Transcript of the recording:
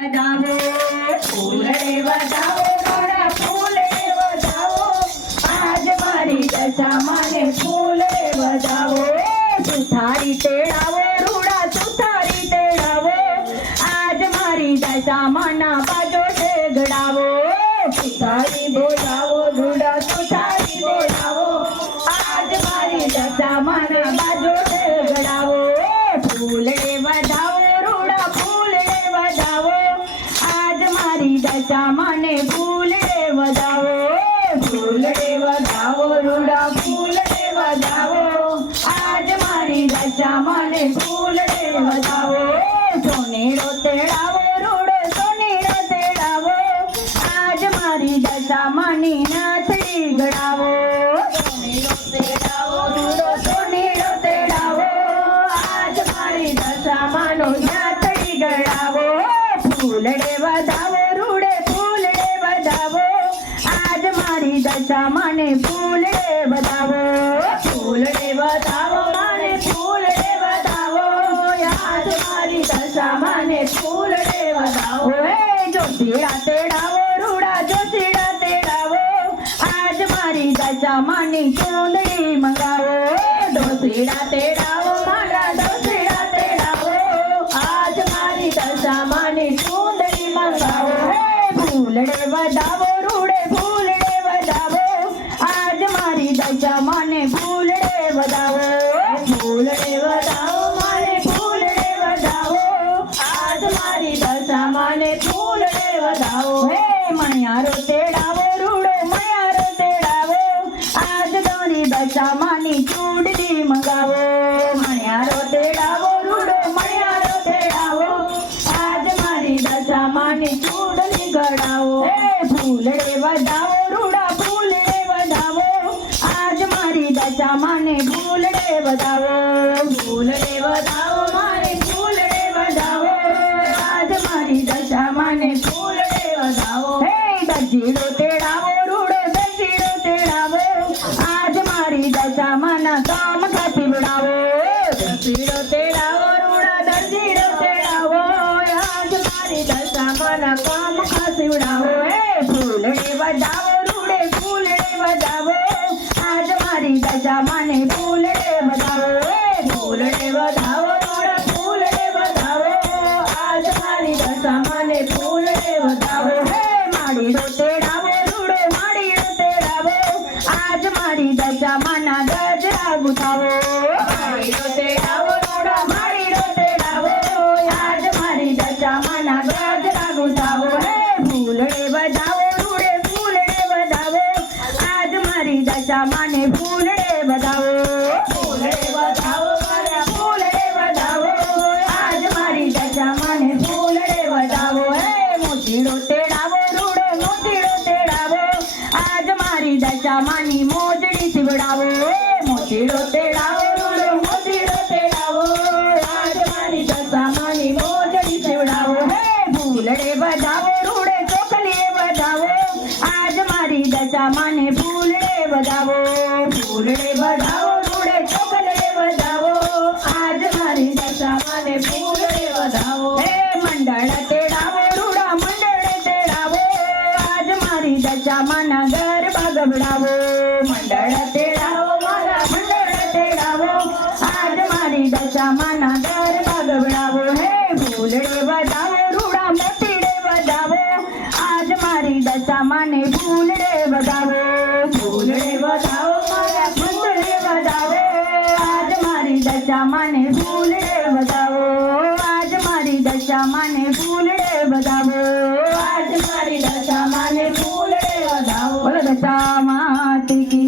વધાવો ફૂલ રે વધાવો રૂડા ફૂલ રે વધાવો આજ મારી દશા મને ફૂલ રે વધાવો સુથારી તેડાવો રૂડા સુથારી તેડાવો આજ મારી દશા મના બાજો ઢેગડાવો સુથારી બોલાવો રૂડા સુથારી બોલાવો આજ મારી દશા મના બાજો ઢેગડાવો ફૂલ રે વધાવો રૂડા ફૂલ રે વધાવો આજ મારી દશા મને ફૂલ રે વધાવો ફૂલ રે વધાવો રૂડા ફૂલ રે વધાવો આજ મારી દશા મને ફૂલ રે વધાવો સોનેરો તેડાવો રૂડો સોનેરો તેડાવો આજ મારી દશા મની નાથડી ગડાવો સોનેરો તેડાવો રૂડો સોનેરો તેડાવો આજ મારી દશા માનો નાથડી ગડાવો ફૂલ રે વધાવો રૂડે ફૂલ રે વધાવો આજ મારી દશા મને ફૂલ રે વધાવો ફૂલ રે વધાવો મને ફૂલ રે વધાવો આજ મારી દશા મને ફૂલ રે વધાવો જો સીડા તેડાવો રૂડા જો સીડા તેડાવો આજ મારી દશા મને ચૂંદડી મંગાવો ડોસીડા તેડાવો મારા ડોસીડા તેડાવો આજ મારી દશા મને ચૂંદડી મંગાવો ફૂલ રે વધાવો રૂડે ફૂલ રે વધાવો આજ મારી દશા મને ફૂલ રે વધાવો ફૂલ રે વધાવો મને ફૂલ રે વધાવો આજ મારી દશા મને ફૂલ રે વધાવો હે મણિયારો તેડાવો રૂડો મણિયારો તેડાવો આજ મારી દશા માની ચૂંદડી મંગાવો મણિયારો તેડાવો રૂડો મણિયારો તેડાવો આજ મારી દશા માની ચૂંદડી ગડાવો હે ફૂલ રે વધાવો રૂડા ફૂલ રે વધાવો આજ મારી દશા મને ફૂલ રે વધાવો ફૂલ રે વધાવો મારે ફૂલ રે વધાવો આજ મારી દશા મને ફૂલ રે વધાવો હે દજીડો તેડાવો રૂડો દજીડો તેડાવો આજ મારી દશા મના કામ ખાતી બડાવો દજીડો તેડાવો રૂડા દજીડો તેડાવો આજ મારી દશા મના કામ ખાતી બડાવો હે ફૂલ રે વધાવો રૂડે ફૂલ રે વધાવો આજ મારી દશા મને ફૂલ રે વધાવો ફૂલ રે વધાવો રૂડા ફૂલ રે વધાવો આજ મારી દશા મને ફૂલ રે વધાવો હે માડીડો તેડાવો રૂડો માડીડો તેડાવો આજ મારી દશા મના ગજરા ગુથાવો માડીડો તેડાવો રૂડા માડીડો તેડાવો આજ મારી દશા મના ગજરા ગુથાવો હે ફૂલ રે વધાવો રૂડે ફૂલ રે વધાવો આજ મારી દશા મને ફૂલ રે વધાવો ફૂલ રે વધાવો મારા ફૂલ રે વધાવો આજ મારી દશા મને ફૂલ રે વધાવો હે મોતીડો તેડાવો રૂડો મોતીડો તેડાવો આજ મારી દશા માની મોજડી સીવડાવો મોતીડો તેડાવો રૂડો મોતીડો તેડાવો આજ મારી દશા માની મોજડી સીવડાવો હે ફૂલ રે વધાવો રૂડે ચોકલી વધાવો આજ મારી દશા મને ફૂલ રે વધાવો ફૂલ રે વધાવો રૂડે ચોકલે વધાવો આજ મારી દશા મને ફૂલ રે વધાવો હે મંડળ તેડાવો રૂડા મંડળ તેડાવો આજ મારી દશા મના ગરબા ગબડાવો મંડળ તેડાવો મારા મંડળ તેડાવો આજ મારી દશા મના ગરબા ગબડાવો હે ફૂલ રે વધાવો રૂડા મોતી રે વધાવો આજ મારી દશા મને ફૂલ રે વધાવો ફૂલ રે વધાવો મારા ફૂલ રે વધાવો આજ મારી દશા મને ફૂલ રે વધાવો આજ મારી દશા મને ફૂલ રે વધાવો